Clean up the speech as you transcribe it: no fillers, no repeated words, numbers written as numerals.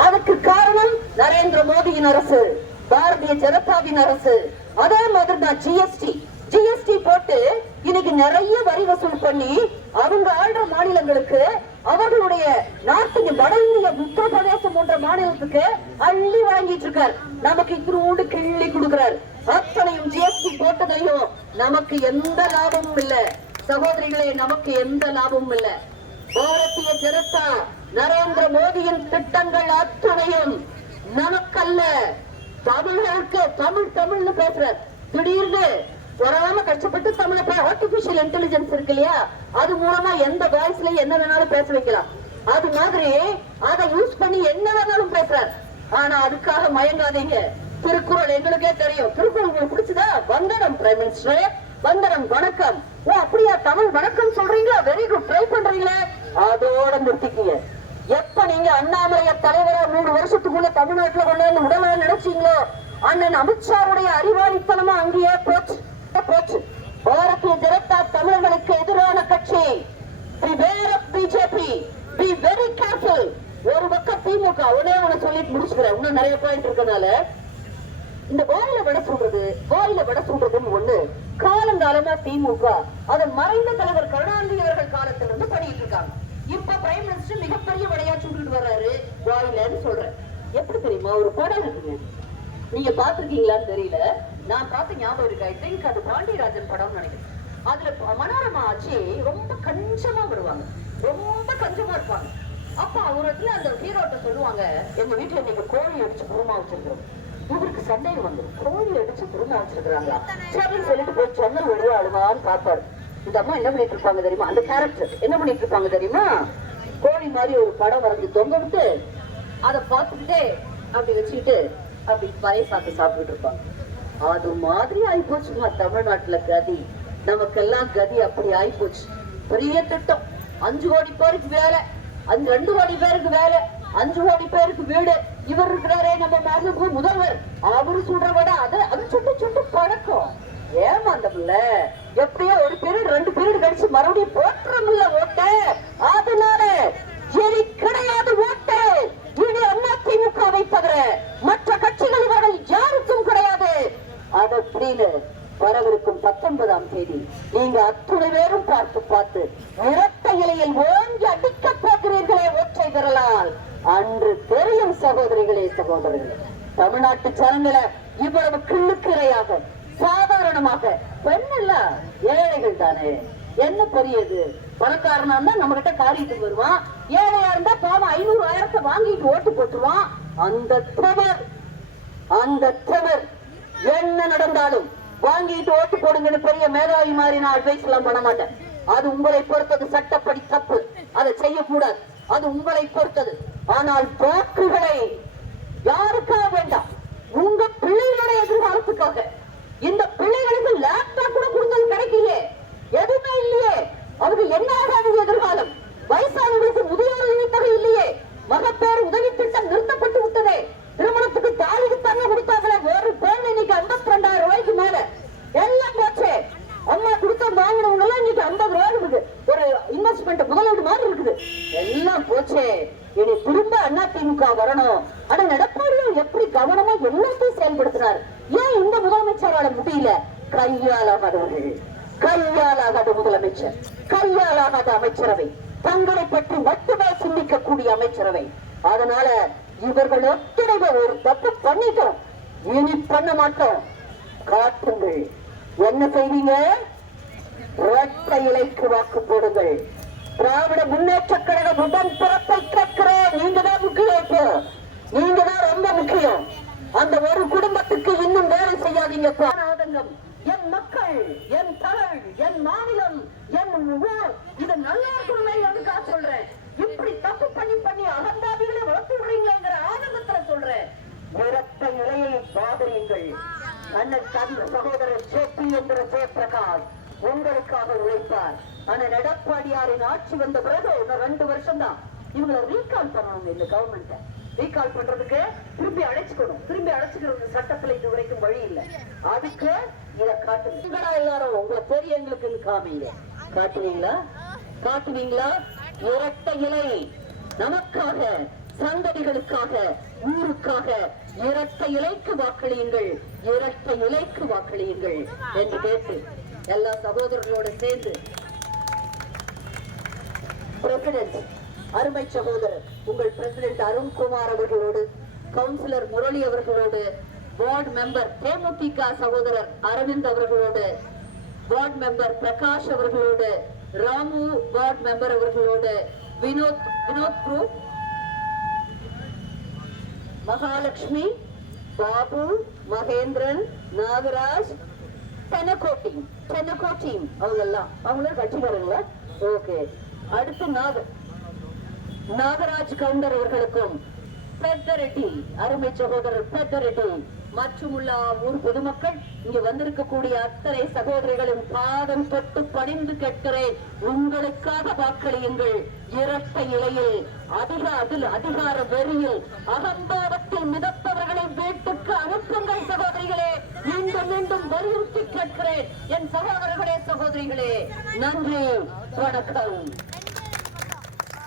அதுக்கு காரணம் நரேந்திர மோடியின் அரசு, பாரதிய ஜனதாவின் அரசு. அதே மாதிரி தான் ஜிஎஸ்டி போட்டு இன்னைக்கு நிறைய வரி வசூல் பண்ணி அவங்க ஆள்ற மாநிலங்களுக்கு, அவர்களுடைய நாட்டுக்கு வட இந்திய உத்தரப்பிரதேசம் போன்ற மாநிலத்துக்கு அள்ளி வாங்கிட்டு இருக்காரு. நமக்கு இத்தினோடு கிள்ளி கொடுக்கிறார். அத்தனையும் ஜிஎஸ்டி போட்டதையும் நமக்கு எந்த லாபமும் இல்ல சகோதரிகளே, நமக்கு எந்த லாபமும் இல்ல. பாரதிய ஜனதா நரேந்திர மோடியின் திட்டங்கள் அத்தனையும் நமக்கல்ல, தமிழர்களுக்கு. தமிழ்னு பேசுற திடீர்னு வராம கஷ்டப்பட்டு தமிழ ஆர்டிபிஷியல் இன்டெலிஜென்ஸ் இருக்கு இல்லையா, அது மூலமா எந்த வாய்ஸ்ல என்ன வேணாலும் பேச வைக்கலாம். அது மாதிரி அதை யூஸ் பண்ணி என்ன வேணாலும் பேசுறார். ஆனா அதுக்காக மயங்காதீங்க. திருக்குறள் எங்களுக்கே தெரியும். திருக்குறள் உங்களுக்கு பிடிச்சதா? வந்தனம் பிரைம் மினிஸ்டர், வந்தனம், வணக்கம். ஓ அப்படியா, தமிழ் வணக்கம் சொல்றீங்களா? வெரி குட், ட்ரை பண்றீங்களே, அதோட நிறுத்திக்கீங்க. எப்ப நீங்க அண்ணாமலைய தலைவரா 3 வருஷத்துக்குள்ள தமிழ்நாட்டுல கொண்டு வந்து உடனே நினைச்சீங்களோ, அண்ணன் அமித்ஷாவுடைய அறிவாளித்தனமா அங்கேயே போச்சு. பாரதிய ஜனதா தமிழர்களுக்கு எதிரான கட்சி. BJP, be very careful. ஒரு பக்கம் திமுக. ஒன்னே ஒண்ணு சொல்லிட்டு முடிச்சுக்கிறேன், இன்னும் நிறைய பாயிண்ட் இருக்கனால. இந்த வாயில விட சொல்றதுன்னு ஒண்ணு காலங்காலமா திமுக அதன் மறைந்த தலைவர் கருணாநிதி அவர்கள் காலத்திலிருந்து பண்ணிட்டு இருக்காங்க. இப்ப பிரைம் மினிஸ்டர் மிகப்பெரிய விளையா சொல்லிட்டு வர்றாரு வாயிலன்னு சொல்றேன். எப்படி தெரியுமா, ஒரு படம் இருக்குங்க, நீங்க பாத்துருக்கீங்களான்னு தெரியல, நான் பார்த்த ஞாபகம் இருக்கு. ஐ திங்க் அது பாண்டியராஜன் படம் நினைக்கிறேன். அதுல மனோரமா ஆட்சி ரொம்ப கஞ்சமா விடுவாங்க, ரொம்ப கஞ்சமா இருப்பாங்க. அப்ப அவருக்கு அந்த ஹீரோட்ட சொல்லுவாங்க, எங்க வீட்டுல இன்னைக்கு கோழி அடிச்சு குருமா வச்சிருக்கோம். இவருக்கு சண்டையில் வந்து கோழி அடிச்சு குருமா வச்சிருக்காங்க. சரின்னு சொல்லிட்டு போய் சொன்ன வெளியே அழுவான்னு பார்ப்பாரு. இந்த அம்மா என்ன பண்ணிட்டு இருப்பாங்க தெரியுமா, அந்த கேரக்டர் என்ன பண்ணிட்டு இருப்பாங்க தெரியுமா, கோழி மாதிரி ஒரு படம் வரைஞ்சு தொங்க விட்டு அதை பார்த்துக்கிட்டே அப்படி வச்சுக்கிட்டு அப்படி பழைய சாப்பிட்டு இருப்பாங்க. அது மாதிரி ஆயிப்போச்சுமா தமிழ்நாட்டுல கதி. நமக்கெல்லாம் கதி அப்படி ஆயிப்போச்சு. பெரிய திட்டம், 5 கோடி பேருக்கு வேலை, 2 கோடி பேருக்கு வேலை, 5 கோடி பேருக்கு வீடு. இவர் இருக்கிறாரே நம்ம மாநில முதல்வர், அவரு சொல்ற விட அது சுட்டு பழக்கம். ஏமாந்த பிள்ள எப்படியோ ஒரு பீரியட் 2 பீரியட் கழிச்சு மறுபடியும் போட்டுறமில்ல ஓட்ட. அதனால இனி கிடையாது ஓட்டு. இனி அதிமுகவை தவிர மற்ற கட்சிகள் இவர்கள் யாருக்கும் கிடையாது. அது அப்படின்னு வரவிருக்கும் 19ஆம் தேதி நீங்க அத்துணை பேரும் பார்த்து இரட்டை இலையில் ஓங்கி அடிக்க போகிறீர்களே ஒற்றை விரலால். அன்று தெரியும் சகோதரிகளே, தமிழ்நாட்டு ஜனங்களை இவ்வளவு கிள்ளுக்கிரையாக சாதாரணமாக பெண் இல்ல, ஏழைகள் தானே, என்ன பெரியது. பணக்காரனா இருந்தா நம்ம கிட்ட காரியத்துக்கு வருவான், ஏழையா இருந்தா பாவம் 500 ஆயிரத்தை வாங்கிட்டு ஓட்டு போட்டுருவான். அந்த தவறு என்ன நடந்தாலும் வாங்கிட்டு ஓட்டு போடுங்கன்னு பெரிய மேதாவி மாதிரி நான் அட்வைஸ் எல்லாம் பண்ண மாட்டேன். அது உங்களை பொறுத்தது, சட்டப்படி தப்பு, அதை செய்யக்கூடாது, அது உங்களை பொறுத்தது. ஆனால் வாக்குகளை யாருக்காக வேண்டாம், உங்க பிள்ளைகளுடைய எதிர்காலத்துக்காக. இந்த பிள்ளைகளுக்கு லேப்டாப் கூட கொடுத்தது கிடைக்கலையே, எதுவுமே இல்லையே, அவங்க என்ன ஆகாது எதிர்காலம். வயசானவர்களுக்கு முதியோர் உதவித்தொகை இல்லையே, மகப்பேறு உதவி திட்டம் நிறுத்தப்பட்டு விட்டதே, திருமணத்துக்கு தாலிக்கு தங்க கொடுத்தாங்களே ஒரு பெண் இன்னைக்கு 52,000 ரூபாய்க்கு மேல எல்லாம் போச்சு. அம்மா கொடுத்த வாங்கினவங்க எல்லாம் இன்னைக்கு 50 ரூபாய் இருக்குது, ஒரு இன்வெஸ்ட்மெண்ட் முதலீடு மாதிரி இருக்குது, எல்லாம் போச்சு. இனி திரும்ப அதிமுக வரணும். ஆனா எடப்பாடியும் எப்படி கவனமா எல்லாத்தையும் செயல்படுத்தினார். ஏன் இந்த முதலமைச்சரால முடியல? கையாலாகாதவர்கள், கையாலாகாத முதலமைச்சர், கையாலாகாத அமைச்சரவை, தங்களை பற்றி மட்டுமே சிந்திக்கக்கூடிய அமைச்சரவை. அதனால இவர்கள் ஒத்துழைப்ப ஒரு தப்பு பண்ணிட்டோம், இனி பண்ண மாட்டோம். காட்டுங்கள், என்ன செய்வீங்க? இரட்டை இலைக்கு வாக்கு போடுங்கள். திராவிட முன்னேற்ற கழக உடன்பிறப்பை கேட்கிறேன், நீங்க தான் முக்கியம், நீங்க தான் ரொம்ப முக்கியம். அந்த ஒரு குடும்பத்துக்கு இன்னும் வேலை செய்யாதீங்க. என் மக்கள், என் தமிழ், என் மாநிலம், என் ஊர், இது நல்லா இருக்குன்னு சொல்றேன். இப்படி தப்பு பண்ணி அகந்தாதிகளை வளர்த்து விடுறீங்கிற ஆனந்தத்துல சொல்றேன். இரட்டை இலையை பாதிரியுங்கள். அண்ணன் சகோதரர் ஜேபி என்ற ஜெயபிரகாஷ் உங்களுக்காக உழைப்பார். ஆனா எடப்பாடியாரின் ஆட்சி வந்த பிறகு 2 வருஷம் தான் இவங்களை ரீகால் பண்ணணும். இந்த கவர்மெண்ட் ரீகால் பண்றதுக்கு திரும்பி அழைச்சுக்கணும். சட்டத்துல இது வரைக்கும் வழி இல்லை. அதுக்கு இதை காட்டுங்க. எல்லாரும் உங்களை பெரிய எங்களுக்கு காமிங்க. காட்டுவீங்களா? இரட்டை இலை நமக்காக, சந்ததிகளுக்காக, ஊருக்காக இரட்டை இலைக்கு வாக்களியுங்கள், இரட்டை இலைக்கு வாக்களியுங்கள் என்று கேட்டு எல்லா சகோதரர்களோடு சேர்ந்து பிரசிடென்ட் அருமை சகோதரர் உங்கள் பிரசிடென்ட் அருண்குமார் அவர்களோடு, கவுன்சிலர் முரளி அவர்களோடு, வார்டு மெம்பர் தேமுதிக சகோதரர் அரவிந்த் அவர்களோடு, வார்டு மெம்பர் பிரகாஷ் அவர்களோடு, ராமு வார்டு மெம்பர் அவர்களோடு, வினோத் குரூப், மகாலட்சுமி, பாபு, மகேந்திரன், நாகராஜ், தெனக்கோட்டி அவங்கெல்லாம் கட்சிக்காரங்களா? ஓகே. அடுத்து நாகராஜ் கவுண்டர் அவர்களுக்கும், பெத்தரெட்டி அருமை சகோதரர் பெத்தரெட்டி மற்றும் உள்ள ஊர் பொதுமக்கள், இங்க வந்திருக்கக்கூடிய அத்தனை சகோதரிகளின் பாதம் தொட்டு பணிந்து கேட்கிறேன், உங்களுக்காக வாக்களியுங்கள். இரட்டை இலையில் அதிகார வெறியில் அகம்பாவத்தில் மிதப்பவர்களை வீட்டுக்கு அனுப்புங்கள் சகோதரிகளே. மீண்டும் மீண்டும் வலியுறுத்தி கேட்கிறேன் என் சகோதரர்களே, சகோதரிகளே. நன்றி, வணக்கம்.